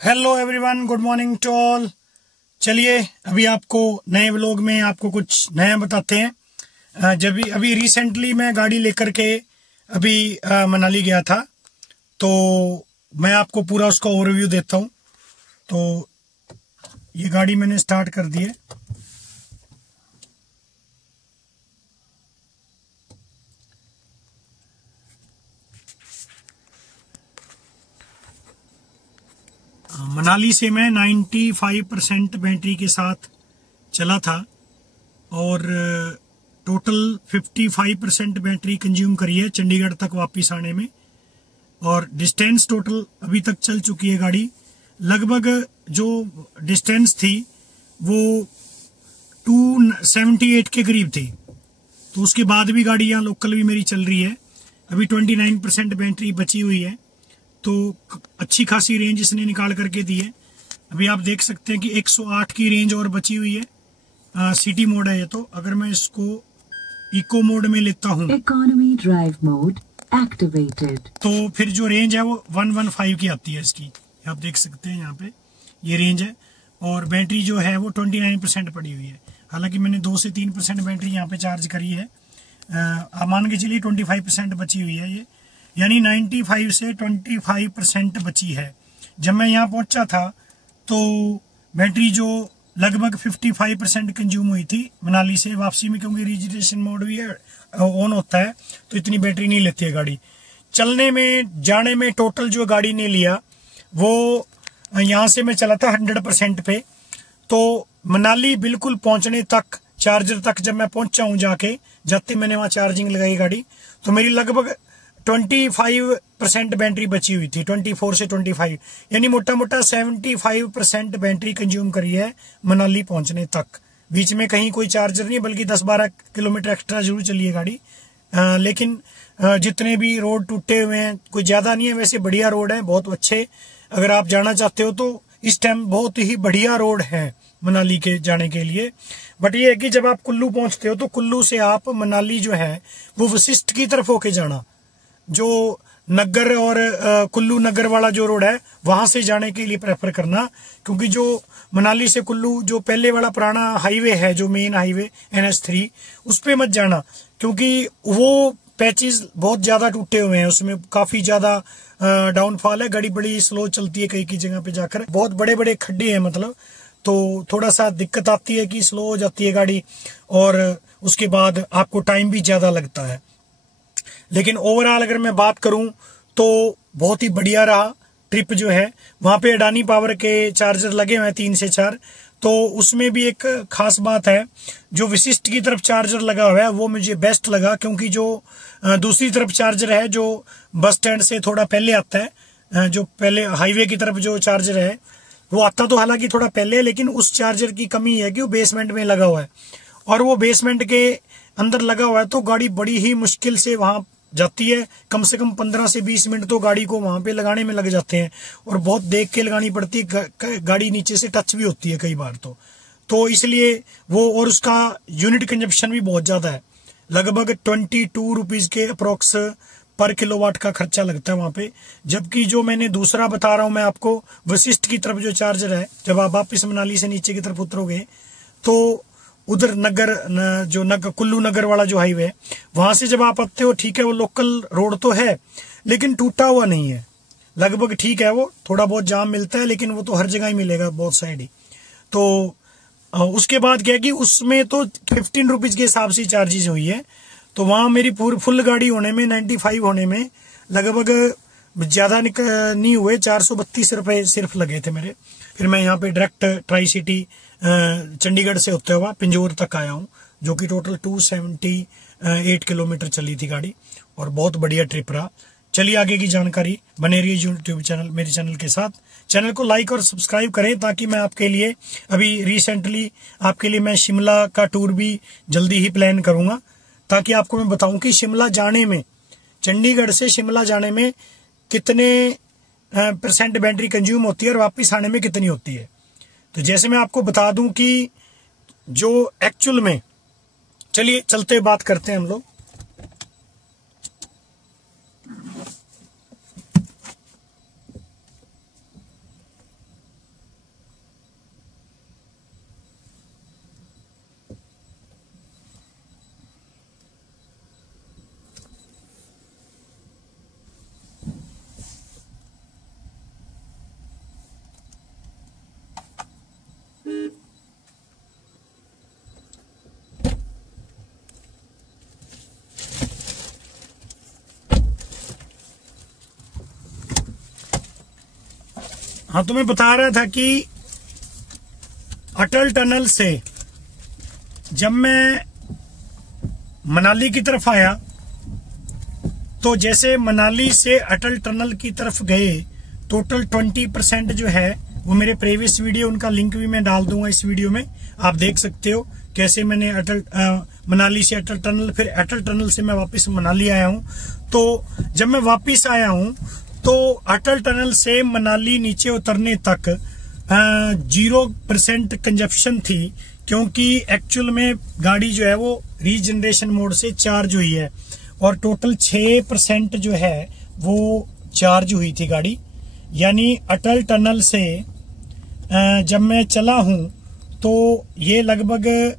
Hello everyone, good morning to all. चलिए अभी आपको नए व्लॉग में आपको कुछ नया बताते हैं। जब अभी रिसेंटली मैं गाड़ी लेकर के अभी मनाली गया था, तो मैं आपको पूरा उसका ओवरव्यू देता हूँ। तो ये गाड़ी मैंने स्टार्ट कर दी है। मनाली से मैं 95% बैटरी के साथ चला था और टोटल 55% बैटरी कंज्यूम करी है चंडीगढ़ तक वापस आने में। और डिस्टेंस टोटल अभी तक चल चुकी है गाड़ी, लगभग जो डिस्टेंस थी वो 278 के करीब थी। तो उसके बाद भी गाड़ी यहाँ लोकल भी मेरी चल रही है। अभी 29% बैटरी बची हुई है, तो अच्छी खासी रेंज इसने निकाल करके दी है। अभी आप देख सकते हैं कि 108 की रेंज और बची हुई है। सिटी मोड है ये। तो अगर मैं इसको इको मोड में लेता हूँ, इकोनॉमी ड्राइव मोड एक्टिवेटेड, तो फिर जो रेंज है वो 115 की आती है इसकी। आप देख सकते हैं यहाँ पे ये रेंज है। और बैटरी जो है वो 29% पड़ी हुई है। हालांकि मैंने 2 से 3% बैटरी यहाँ पे चार्ज करी है। आप मान के चलिए 25% बची हुई है ये, यानी 95 से 25% बची है। जब मैं यहाँ पहुंचा था तो बैटरी जो लगभग 55% कंज्यूम हुई थी मनाली से वापसी में, क्योंकि रिजर्वेशन मोड भी ऑन होता है तो इतनी बैटरी नहीं लेती है गाड़ी। चलने में जाने में टोटल जो गाड़ी ने लिया वो यहाँ से मैं चला था 100% पे। तो मनाली बिल्कुल पहुंचने तक, चार्जर तक जब मैं पहुंचा हूँ जाते मैंने वहां चार्जिंग लगाई गाड़ी, तो मेरी लगभग 25% बैटरी बची हुई थी। 24 से 25 यानी मोटा मोटा 75% बैटरी कंज्यूम करी है मनाली पहुंचने तक। बीच में कहीं कोई चार्जर नहीं, बल्कि 10-12 किलोमीटर एक्स्ट्रा जरूर चली है गाड़ी। लेकिन जितने भी रोड टूटे हुए हैं कोई ज्यादा नहीं है, वैसे बढ़िया रोड है, बहुत अच्छे। अगर आप जाना चाहते हो तो इस टाइम बहुत ही बढ़िया रोड है मनाली के जाने के लिए। बट ये है कि जब आप कुल्लू पहुंचते हो तो कुल्लू से आप मनाली जो है वो वशिष्ठ की तरफ होके जाना। जो नगर और कुल्लू नगर वाला जो रोड है वहां से जाने के लिए प्रेफर करना, क्योंकि जो मनाली से कुल्लू जो पहले वाला पुराना हाईवे है, जो मेन हाईवे NH3, उस पे मत जाना, क्योंकि वो पैचेस बहुत ज्यादा टूटे हुए हैं, उसमें काफी ज्यादा डाउनफॉल है, गाड़ी बड़ी स्लो चलती है कई की जगह पे जाकर, बहुत बड़े बड़े खड्डे हैं मतलब। तो थोड़ा सा दिक्कत आती है कि स्लो हो जाती है गाड़ी, और उसके बाद आपको टाइम भी ज्यादा लगता है। लेकिन ओवरऑल अगर मैं बात करूं तो बहुत ही बढ़िया रहा ट्रिप जो है। वहां पे अडानी पावर के चार्जर लगे हुए हैं 3 से 4। तो उसमें भी एक खास बात है, जो विशिष्ट की तरफ चार्जर लगा हुआ है वो मुझे बेस्ट लगा, क्योंकि जो दूसरी तरफ चार्जर है जो बस स्टैंड से थोड़ा पहले आता है, जो पहले हाईवे की तरफ जो चार्जर है वो आता तो हालांकि थोड़ा पहले, लेकिन उस चार्जर की कमी है कि वो बेसमेंट में लगा हुआ है, और वो बेसमेंट के अंदर लगा हुआ है तो गाड़ी बड़ी ही मुश्किल से वहां जाती है। कम से कम 15 से 20 मिनट तो गाड़ी को वहां पे लगाने में लग जाते हैं, और बहुत देख के लगानी पड़ती है, गाड़ी नीचे से टच भी होती है कई बार। तो इसलिए वो, और उसका यूनिट कंजप्शन भी बहुत ज्यादा है, लगभग 22 रुपीज के अप्रोक्स पर किलोवाट का खर्चा लगता है वहां पे। जबकि जो मैंने दूसरा बता रहा हूं मैं आपको, वशिष्ठ की तरफ जो चार्जर है, जब आप वापिस मनाली से नीचे की तरफ उतरोगे तो उधर नगर जो कुल्लू नगर वाला जो हाईवे है, वहां से जब आप आते हो, ठीक है वो लोकल रोड तो है लेकिन टूटा हुआ नहीं है, लगभग ठीक है। वो थोड़ा बहुत जाम मिलता है, लेकिन वो तो हर जगह ही मिलेगा, बहुत साइड ही। तो उसके बाद क्या है कि उसमें तो 15 रुपीज के हिसाब से चार्जेस हुई है। तो वहां मेरी पूरी फुल गाड़ी होने में 95 होने में लगभग ज्यादा नहीं हुए, 432 रुपए सिर्फ लगे थे मेरे। फिर मैं यहाँ पे डायरेक्ट ट्राई सिटी चंडीगढ़ से होते हुआ पिंजौर तक आया हूँ, जो कि टोटल 278 किलोमीटर चली थी गाड़ी, और बहुत बढ़िया ट्रिप रहा। चलिए आगे की जानकारी बने रही यूट्यूब चैनल, मेरे चैनल के साथ। चैनल को लाइक और सब्सक्राइब करें, ताकि मैं आपके लिए अभी रिसेंटली आपके लिए मैं शिमला का टूर भी जल्दी ही प्लान करूंगा, ताकि आपको मैं बताऊं कि शिमला जाने में, चंडीगढ़ से शिमला जाने में कितने % बैटरी कंज्यूम होती है और वापस आने में कितनी होती है। तो जैसे मैं आपको बता दूं कि जो एक्चुअल में, चलिए चलते बात करते हैं हम लोग। हाँ, तो मैं बता रहा था कि अटल टनल से जब मैं मनाली की तरफ आया, तो जैसे मनाली से अटल टनल की तरफ गए, टोटल 20% जो है वो मेरे प्रीवियस वीडियो, उनका लिंक भी मैं डाल दूंगा इस वीडियो में, आप देख सकते हो कैसे मैंने मनाली से अटल टनल, फिर अटल टनल से मैं वापस मनाली आया हूं। तो जब मैं वापस आया हूं तो अटल टनल से मनाली नीचे उतरने तक 0% कंजप्शन थी, क्योंकि एक्चुअल में गाड़ी जो है वो रीजनरेशन मोड से चार्ज हुई है और टोटल 6% जो है वो चार्ज हुई थी गाड़ी। यानी अटल टनल से जब मैं चला हूं तो ये लगभग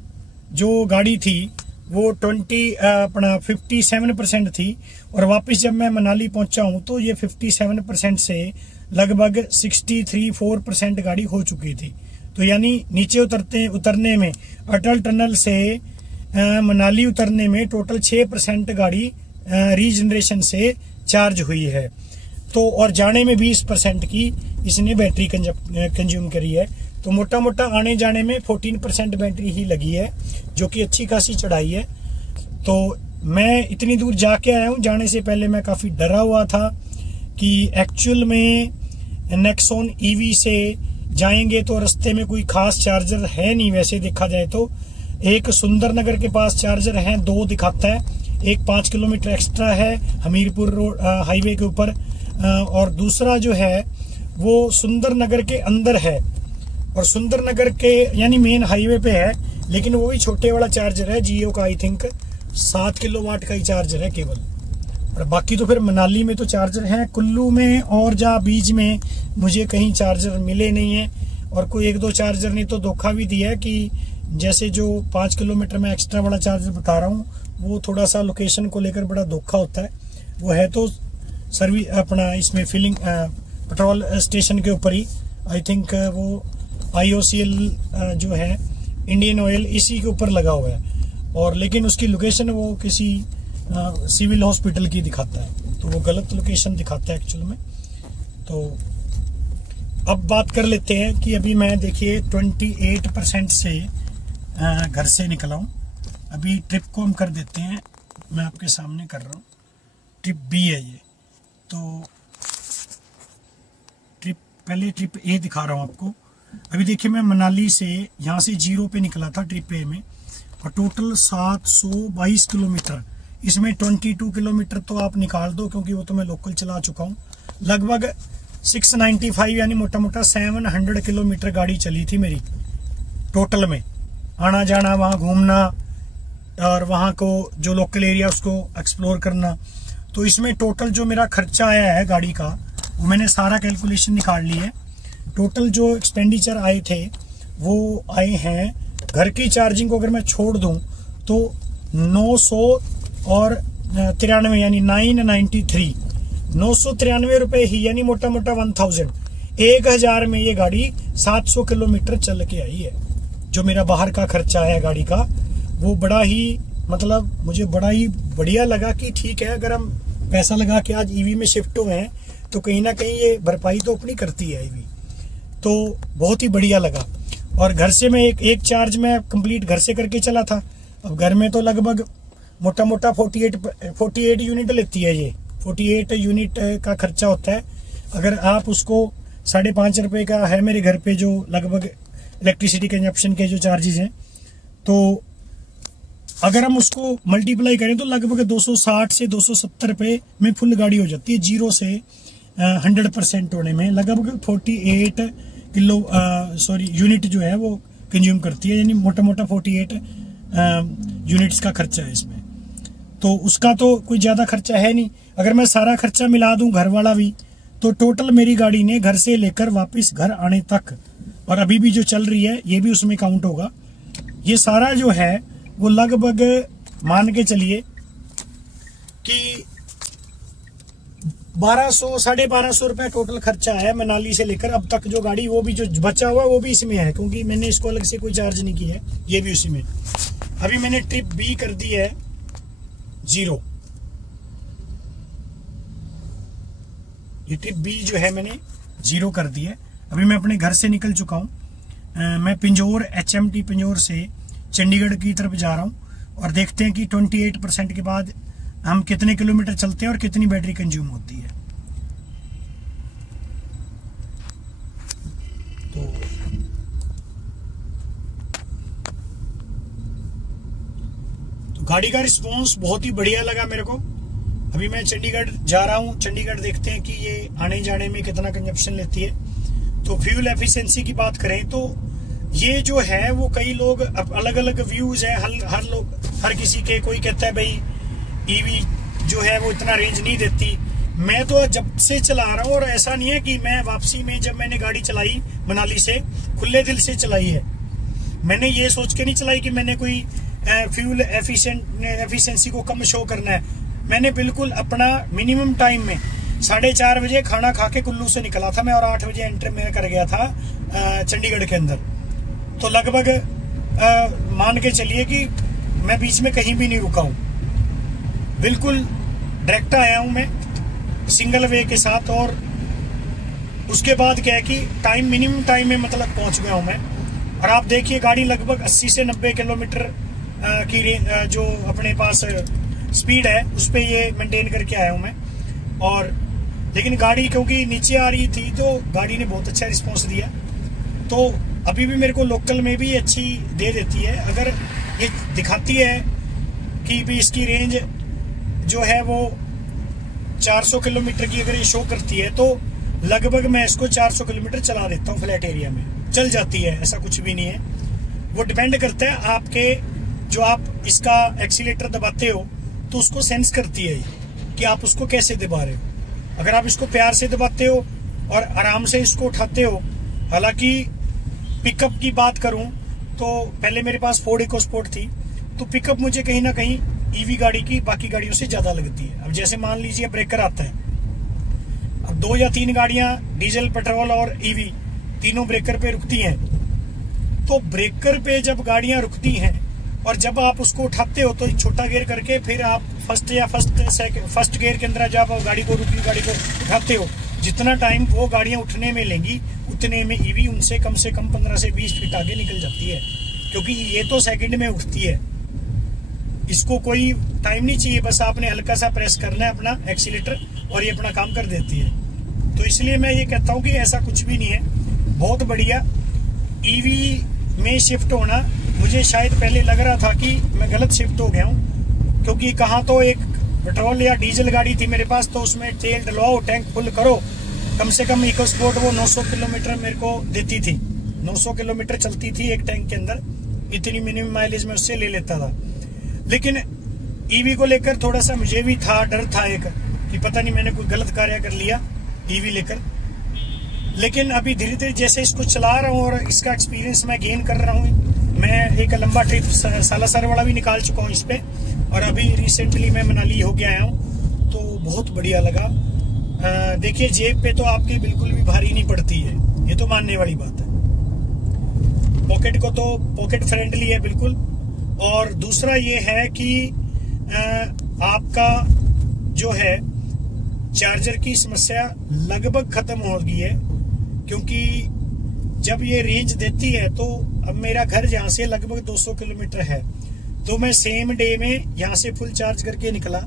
जो गाड़ी थी वो 57% थी, और वापस जब मैं मनाली पहुंचा हूं तो ये 57% से लगभग 63-4% गाड़ी हो चुकी थी। तो यानी नीचे उतरने में, अटल टनल से मनाली उतरने में टोटल 6% गाड़ी रीजनरेशन से चार्ज हुई है। तो और जाने में 20% की इसने बैटरी कंज्यूम करी है। तो मोटा मोटा आने जाने में 14% बैटरी ही लगी है, जो कि अच्छी खासी चढ़ाई है। तो मैं इतनी दूर जाके आया हूँ, जाने से पहले मैं काफी डरा हुआ था कि एक्चुअल में नेक्सॉन ईवी से जाएंगे तो रास्ते में कोई खास चार्जर है नहीं। वैसे देखा जाए तो एक सुंदरनगर के पास चार्जर है, 2 दिखाता है, एक 5 किलोमीटर एक्स्ट्रा है हमीरपुर रोड हाईवे के ऊपर, और दूसरा जो है वो सुंदरनगर के अंदर है, और सुंदरनगर के यानी मेन हाईवे पे है, लेकिन वो भी छोटे वाला चार्जर है जियो का, आई थिंक 7 किलोवाट का ही चार्जर है केवल। और बाकी तो फिर मनाली में तो चार्जर है, कुल्लू में और जहाँ बीच में मुझे कहीं चार्जर मिले नहीं है, और कोई 1-2 चार्जर ने तो धोखा भी दिया है कि जैसे जो 5 किलोमीटर में एक्स्ट्रा वाला चार्जर बता रहा हूँ वो थोड़ा सा लोकेशन को लेकर बड़ा धोखा होता है। वो है तो सर्विस अपना इसमें फिलिंग पेट्रोल स्टेशन के ऊपर ही, आई थिंक वो IOCL जो है इंडियन ऑयल इसी के ऊपर लगा हुआ है, और लेकिन उसकी लोकेशन वो किसी सिविल हॉस्पिटल की दिखाता है, तो वो गलत लोकेशन दिखाता है एक्चुअल में। तो अब बात कर लेते हैं कि अभी मैं देखिए 28% से घर से निकला हूँ। अभी ट्रिप को हम कर देते हैं, मैं आपके सामने कर रहा हूँ, ट्रिप B है ये। तो ट्रिप A दिखा रहा हूँ आपको। अभी देखिए मैं मनाली से यहाँ से 0 पे निकला था ट्रिप A में, और टोटल 722 किलोमीटर, इसमें 22 किलोमीटर तो आप निकाल दो क्योंकि वो तो मैं लोकल चला चुका हूँ। लगभग 695 यानी मोटा मोटा 700 किलोमीटर गाड़ी चली थी मेरी टोटल में, आना जाना, वहाँ घूमना और वहाँ को जो लोकल एरिया उसको एक्सप्लोर करना। तो इसमें टोटल जो मेरा खर्चा आया है गाड़ी का, वो मैंने सारा कैलकुलेशन निकाल ली है। टोटल जो एक्सपेंडिचर आए थे वो आए हैं, घर की चार्जिंग को अगर मैं छोड़ दूं तो 993 यानी 993 रुपए ही, यानी मोटा मोटा 1000 में ये गाड़ी 700 किलोमीटर चल के आई है। जो मेरा बाहर का खर्चा है गाड़ी का, वो बड़ा ही मतलब मुझे बड़ा ही बढ़िया लगा कि ठीक है, अगर हम पैसा लगा के आज ईवी में शिफ्ट हुए हैं तो कहीं ना कहीं ये भरपाई तो अपनी करती है ईवी, तो बहुत ही बढ़िया लगा। और घर से मैं एक चार्ज में कंप्लीट घर से करके चला था। अब घर में तो लगभग मोटा मोटा 48 यूनिट लेती है ये, 48 यूनिट का खर्चा होता है। अगर आप उसको 5.5 रुपए का है मेरे घर पे जो लगभग इलेक्ट्रिसिटी कंजप्शन के जो चार्जेस हैं, तो अगर हम उसको मल्टीप्लाई करें तो लगभग 260 से 270 रुपए में फुल गाड़ी हो जाती है। 0 से 100% होने में लगभग 48 यूनिट जो है वो कंज्यूम करती है, यानी मोटा मोटा 48 यूनिट्स का खर्चा है इसमें। तो उसका तो कोई ज्यादा खर्चा है नहीं। अगर मैं सारा खर्चा मिला दूं घर वाला भी, तो टोटल मेरी गाड़ी ने घर से लेकर वापस घर आने तक, और अभी भी जो चल रही है ये भी उसमें काउंट होगा, ये सारा जो है वो लगभग मान के चलिए कि 1200-1250 रुपए टोटल खर्चा है मनाली से लेकर अब तक। जो गाड़ी वो भी जो बचा हुआ वो भी इसमें है, क्योंकि मैंने इसको अलग से कोई चार्ज नहीं किया है, ये भी उसी में। अभी मैंने ट्रिप B कर दी है 0, ये ट्रिप B जो है मैंने 0 कर दी है। अभी मैं अपने घर से निकल चुका हूँ। मैं पिंजौर HMT पिंजौर से चंडीगढ़ की तरफ जा रहा हूँ और देखते हैं कि 28% के बाद हम कितने किलोमीटर चलते हैं और कितनी बैटरी कंज्यूम होती है। तो गाड़ी का रिस्पॉन्स बहुत ही बढ़िया लगा मेरे को। अभी मैं चंडीगढ़ जा रहा हूँ, चंडीगढ़ देखते हैं कि ये आने जाने में कितना कंजप्शन लेती है। तो फ्यूल एफिशिएंसी की बात करें तो ये जो है वो कई लोग अलग अलग व्यूज है, हर किसी के। कोई कहता है भाई ईवी जो है वो इतना रेंज नहीं देती। मैं तो जब से चला रहा हूँ और ऐसा नहीं है कि मैं वापसी में जब मैंने गाड़ी चलाई मनाली से खुले दिल से चलाई है। मैंने ये सोच के नहीं चलाई कि मैंने कोई फ्यूल एफिशिएंसी को कम शो करना है। मैंने बिल्कुल अपना मिनिमम टाइम में 4:30 बजे खाना खा के कुल्लू से निकला था मैं और 8 बजे एंटर मैं कर गया था चंडीगढ़ के अंदर। तो लगभग मान के चलिए कि मैं बीच में कहीं भी नहीं रुका हूँ, बिल्कुल डायरेक्ट आया हूँ मैं सिंगल वे के साथ। और उसके बाद क्या है कि मिनिमम टाइम में मतलब पहुंच गया हूँ मैं। और आप देखिए गाड़ी लगभग 80 से 90 किलोमीटर की जो अपने पास स्पीड है उस पर ये मेंटेन करके आया हूँ मैं। और लेकिन गाड़ी क्योंकि नीचे आ रही थी तो गाड़ी ने बहुत अच्छा रिस्पॉन्स दिया। तो अभी भी मेरे को लोकल में भी अच्छी दे देती है। अगर ये दिखाती है कि भी इसकी रेंज जो है वो 400 किलोमीटर की अगर ये शो करती है तो लगभग मैं इसको 400 किलोमीटर चला देता हूँ फ्लैट एरिया में, चल जाती है, ऐसा कुछ भी नहीं है। वो डिपेंड करता है आपके जो आप इसका एक्सीलेटर दबाते हो तो उसको सेंस करती है कि आप उसको कैसे दबा रहे हो। अगर आप इसको प्यार से दबाते हो और आराम से इसको उठाते हो। हालांकि पिकअप की बात करूं तो पहले मेरे पास फोर्ड इकोस्पोर्ट थी तो पिकअप मुझे कहीं ना कहीं ईवी गाड़ी की बाकी गाड़ियों से ज्यादा लगती है। अब जैसे मान लीजिए ब्रेकर आता है, अब 2 या 3 गाड़ियां डीजल पेट्रोल और ईवी तीनों ब्रेकर पे रुकती हैं। तो ब्रेकर पे जब गाड़ियां रुकती हैं और जब आप उसको उठाते हो तो छोटा गियर करके फिर आप फर्स्ट गियर के अंदर जब आप गाड़ी को उठाते हो, जितना टाइम वो गाड़ियां उठने में लेंगी उतने में ईवी उनसे कम से कम 15 से 20 फीट आगे निकल जाती है। क्योंकि ये तो सेकंड में उठती है, इसको कोई टाइम नहीं चाहिए, बस आपने हल्का सा प्रेस करना है अपना एक्सीलेटर और ये अपना काम कर देती है। तो इसलिए मैं ये कहता हूँ कि ऐसा कुछ भी नहीं है, बहुत बढ़िया। ईवी में शिफ्ट होना मुझे शायद पहले लग रहा था कि मैं गलत शिफ्ट हो गया हूँ, क्योंकि कहाँ तो एक पेट्रोल या डीजल गाड़ी थी मेरे पास तो उसमें तेल डलवाओ टैंक फुल करो, कम से कम इकोस्पोर्ट वो 900 किलोमीटर मेरे को देती थी, 900 किलोमीटर चलती थी एक टैंक के अंदर, इतनी मिनिमम माइलेज में उससे ले लेता था। लेकिन ईवी को लेकर थोड़ा सा मुझे भी था, डर था एक कि पता नहीं मैंने कोई गलत कार्य कर लिया ईवी लेकर। लेकिन अभी धीरे धीरे जैसे इसको चला रहा हूँ और इसका एक्सपीरियंस मैं गेन कर रहा हूँ, मैं एक लंबा ट्रिप सालासर वाला भी निकाल चुका हूँ इस पे और अभी रिसेंटली मैं मनाली होके आया हूँ तो बहुत बढ़िया लगा। देखिए जेब पे तो आपकी बिल्कुल भी भारी नहीं पड़ती है, ये तो मानने वाली बात है। पॉकेट को तो पॉकेट फ्रेंडली है बिल्कुल। और दूसरा ये है कि आपका जो है चार्जर की समस्या लगभग खत्म हो गई है, क्योंकि जब ये रेंज देती है तो अब मेरा घर यहाँ से लगभग 200 किलोमीटर है, तो मैं सेम डे में यहाँ से फुल चार्ज करके निकला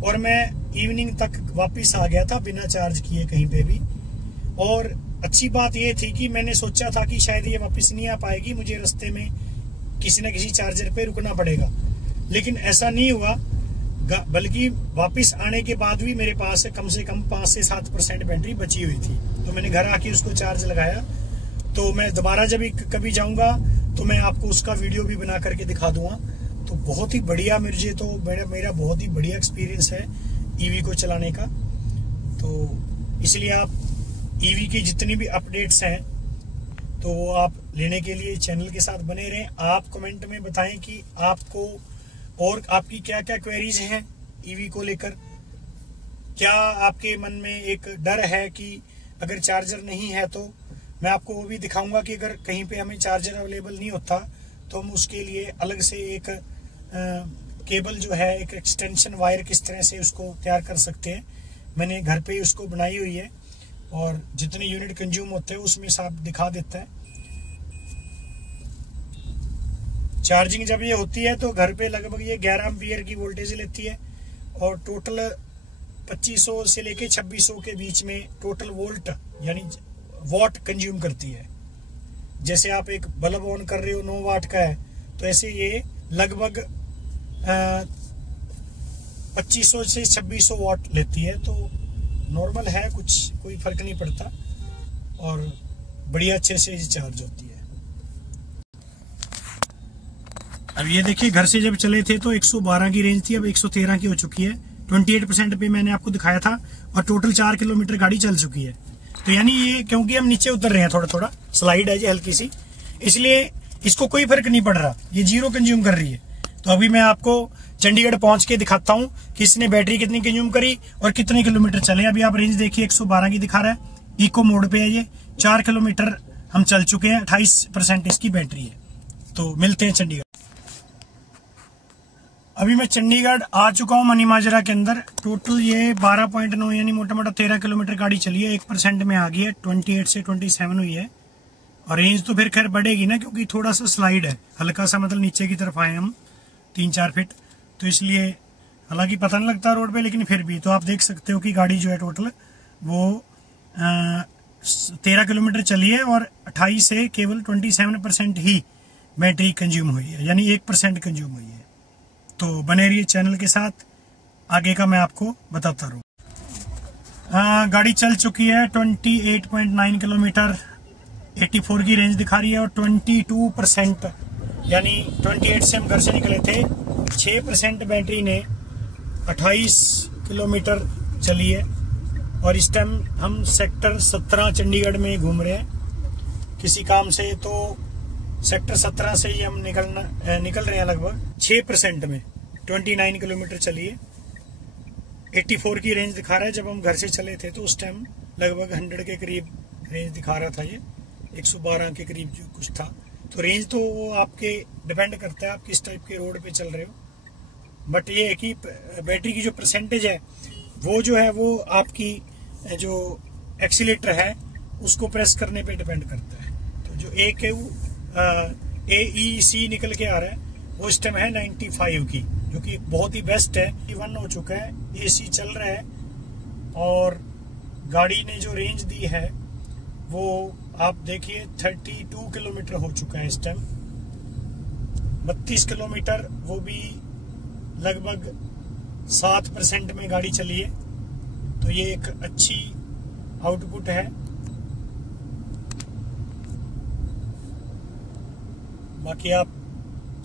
और मैं इवनिंग तक वापस आ गया था बिना चार्ज किए कहीं पे भी। और अच्छी बात ये थी कि मैंने सोचा था कि शायद ये वापस नहीं आ पाएगी, मुझे रास्ते में किसी न किसी चार्जर पे रुकना पड़ेगा, लेकिन ऐसा नहीं हुआ। बल्कि वापस आने के बाद भी मेरे पास कम से कम 5 से 7% बैटरी बची हुई थी, तो मैंने घर आके उसको चार्ज लगाया। तो मैं दोबारा जब कभी जाऊंगा तो मैं आपको उसका वीडियो भी बना करके दिखा दूंगा। तो बहुत ही बढ़िया, मेरा बहुत ही बढ़िया एक्सपीरियंस है ईवी को चलाने का। तो इसलिए आप ईवी की जितनी भी अपडेट्स हैं तो वो आप लेने के लिए चैनल के साथ बने रहें। आप कमेंट में बताएं कि आपको और आपकी क्या क्या क्वेरीज हैं ईवी को लेकर। क्या आपके मन में एक डर है कि अगर चार्जर नहीं है, तो मैं आपको वो भी दिखाऊंगा कि अगर कहीं पे हमें चार्जर अवेलेबल नहीं होता तो हम उसके लिए अलग से एक केबल जो है, एक एक्सटेंशन वायर किस तरह से उसको तैयार कर सकते हैं। मैंने घर पे ही उसको बनाई हुई है, और जितने यूनिट कंज्यूम होते हैं उसमें साफ दिखा देता है। चार्जिंग जब ये होती है तो घर पे लगभग ये 11 एम्पीयर की वोल्टेज लेती है और टोटल 2500 से लेके 2600 के बीच में टोटल वोल्ट यानी वॉट कंज्यूम करती है। जैसे आप एक बल्ब ऑन कर रहे हो 9 वाट का है, तो ऐसे ये लगभग 2500 से 2600 वाट लेती है। तो नॉर्मल है, कुछ कोई फर्क नहीं पड़ता और बढ़िया अच्छे से चार्ज होती है। अब ये देखिए, घर से जब चले थे तो 112 की रेंज थी, अब 113 की हो चुकी है। 28% पे मैंने आपको दिखाया था और टोटल 4 किलोमीटर गाड़ी चल चुकी है। तो यानी ये, क्योंकि हम नीचे उतर रहे हैं, थोड़ा थोड़ा स्लाइड है जी हल्की सी, इसलिए इसको कोई फर्क नहीं पड़ रहा, ये 0 कंज्यूम कर रही है। तो अभी मैं आपको चंडीगढ़ पहुंच के दिखाता हूँ कि इसने बैटरी कितनी कंज्यूम करी और कितने किलोमीटर चले। अभी आप रेंज देखिए 112 की दिखा रहा है, इको मोड पे है ये। 4 किलोमीटर हम चल चुके हैं, 28% इसकी बैटरी है। तो मिलते हैं चंडीगढ़। अभी मैं चंडीगढ़ आ चुका हूँ मनी माजरा के अंदर। टोटल ये 12.9 यानी मोटा मोटा 13 किलोमीटर गाड़ी चली है, 1% में आ गई है, 28 से 27 हुई है। और रेंज तो फिर खैर बढ़ेगी ना, क्योंकि थोड़ा सा स्लाइड है, हल्का सा, मतलब नीचे की तरफ आए हम 3-4 फीट, तो इसलिए हालांकि पता नहीं लगता रोड पे, लेकिन फिर भी। तो आप देख सकते हो कि गाड़ी जो है टोटल वो 13 किलोमीटर चली है और 28 से केवल 27% ही बैटरी कंज्यूम हुई है, यानी 1% कंज्यूम हुई है। तो बने रहिए चैनल के साथ, आगे का मैं आपको बताता रहूँ। गाड़ी चल चुकी है 28.9 किलोमीटर, 84 की रेंज दिखा रही है और 22% यानी 28 से हम घर से निकले थे, 6% बैटरी ने 28 किलोमीटर चली है। और इस टाइम हम सेक्टर 17 चंडीगढ़ में घूम रहे हैं किसी काम से। तो सेक्टर 17 से ही हम निकल रहे हैं लगभग 6% में, 29 किलोमीटर चली है। 84 की रेंज दिखा रहा है, जब हम घर से चले थे तो उस टाइम लगभग 100 के करीब रेंज दिखा रहा था, ये 112 के करीब जो कुछ था। तो रेंज तो वो आपके डिपेंड करता है आप किस टाइप के रोड पे चल रहे हो। बट ये है कि बैटरी की जो परसेंटेज है वो जो है वो आपकी जो एक्सीलेटर है उसको प्रेस करने पे डिपेंड करता है। तो जो एक है वो AEC निकल के आ रहा है, वो इस टाइम है 95 की, जो कि बहुत ही बेस्ट है। 1 हो चुका है, AC चल रहा है और गाड़ी ने जो रेंज दी है वो आप देखिए 32 किलोमीटर हो चुका है इस टाइम। 32 किलोमीटर वो भी लगभग 7% में गाड़ी चली है। तो ये एक अच्छी आउटपुट है। बाकी आप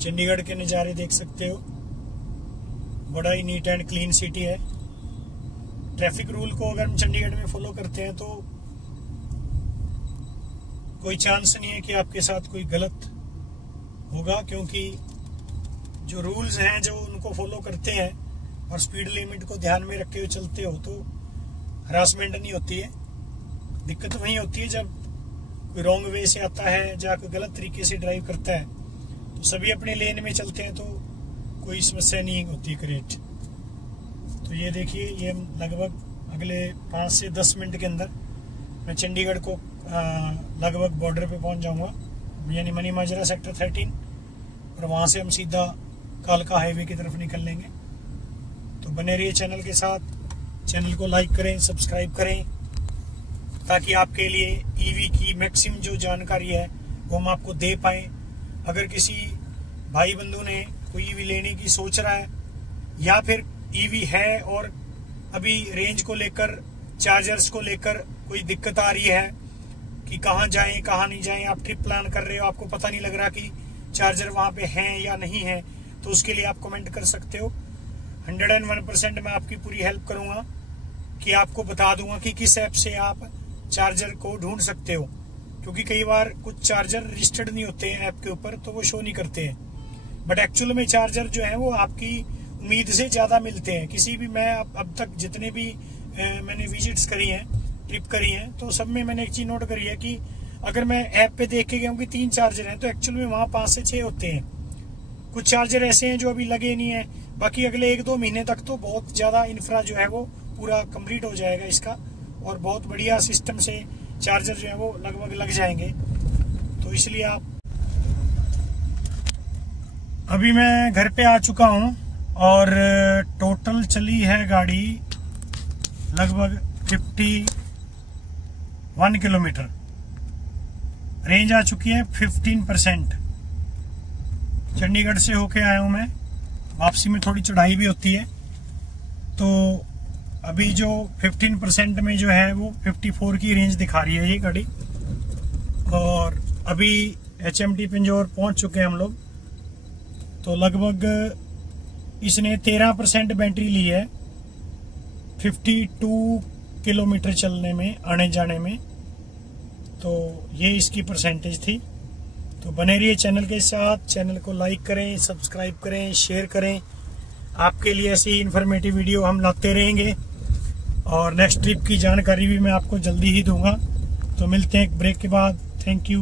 चंडीगढ़ के नज़ारे देख सकते हो, बड़ा ही नीट एंड क्लीन सिटी है। ट्रैफिक रूल को अगर हम चंडीगढ़ में फॉलो करते हैं तो कोई चांस नहीं है कि आपके साथ कोई गलत होगा, क्योंकि जो रूल्स हैं जो उनको फॉलो करते हैं और स्पीड लिमिट को ध्यान में रखते हुए चलते हो तो हरासमेंट नहीं होती है। दिक्कत वहीं होती है जब कोई रॉन्ग वे से आता है या कोई गलत तरीके से ड्राइव करता है। तो सभी अपने लेन में चलते हैं तो कोई समस्या नहीं होती क्रिएट। तो ये देखिए, ये लगभग अगले 5 से 10 मिनट के अंदर मैं चंडीगढ़ को लगभग बॉर्डर पे पहुंच जाऊंगा, यानी मनी माजरा सेक्टर 13, और वहां से हम सीधा कालका हाईवे की तरफ निकल लेंगे। तो बने रहिए चैनल के साथ, चैनल को लाइक करें, सब्सक्राइब करें, ताकि आपके लिए ईवी की मैक्सिमम जो जानकारी है वो हम आपको दे पाएं। अगर किसी भाई बंधु ने कोई ईवी लेने की सोच रहा है या फिर ईवी है और अभी रेंज को लेकर, चार्जर्स को लेकर कोई दिक्कत आ रही है कि कहाँ जाएं कहाँ नहीं जाएं, आप ट्रिप प्लान कर रहे हो, आपको पता नहीं लग रहा कि चार्जर वहाँ पे हैं या नहीं है, तो उसके लिए आप कमेंट कर सकते हो। 101% मैं आपकी पूरी हेल्प करूंगा कि आपको बता दूंगा कि किस ऐप से आप चार्जर को ढूंढ सकते हो, क्योंकि कई बार कुछ चार्जर रजिस्टर्ड नहीं होते हैं ऐप के ऊपर, तो वो शो नहीं करते हैं। बट एक्चुअल में चार्जर जो है वो आपकी उम्मीद से ज्यादा मिलते हैं। किसी भी, मैं अब तक जितने भी मैंने विजिट्स करी हैं, ट्रिप करी हैं, तो सब में मैंने एक चीज नोट करी है कि अगर मैं ऐप पे देख के गया हूँ कि 3 चार्जर हैं, तो एक्चुअल में वहाँ 5 से 6 होते हैं। कुछ चार्जर ऐसे हैं जो अभी लगे नहीं है, बाकी अगले 1-2 महीने तक तो बहुत ज्यादा इंफ्रा जो है वो पूरा कंप्लीट हो जाएगा इसका, और बहुत बढ़िया सिस्टम से चार्जर जो है वो लगभग लग जाएंगे। तो इसलिए आप, अभी मैं घर पे आ चुका हूं और टोटल चली है गाड़ी लगभग 51 किलोमीटर। रेंज आ चुकी है 15%। चंडीगढ़ से होके आया हूं मैं, वापसी में थोड़ी चढ़ाई भी होती है। तो अभी जो 15% में जो है वो 54 की रेंज दिखा रही है ये गाड़ी। और अभी HMT पिंजौर पहुंच चुके हैं हम लोग। तो लगभग इसने 13% बैटरी ली है 52 किलोमीटर चलने में, आने जाने में। तो ये इसकी परसेंटेज थी। तो बने रहिए चैनल के साथ, चैनल को लाइक करें, सब्सक्राइब करें, शेयर करें। आपके लिए ऐसी इन्फॉर्मेटिव वीडियो हम लाते रहेंगे और नेक्स्ट ट्रिप की जानकारी भी मैं आपको जल्दी ही दूंगा। तो मिलते हैं एक ब्रेक के बाद। थैंक यू,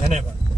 धन्यवाद।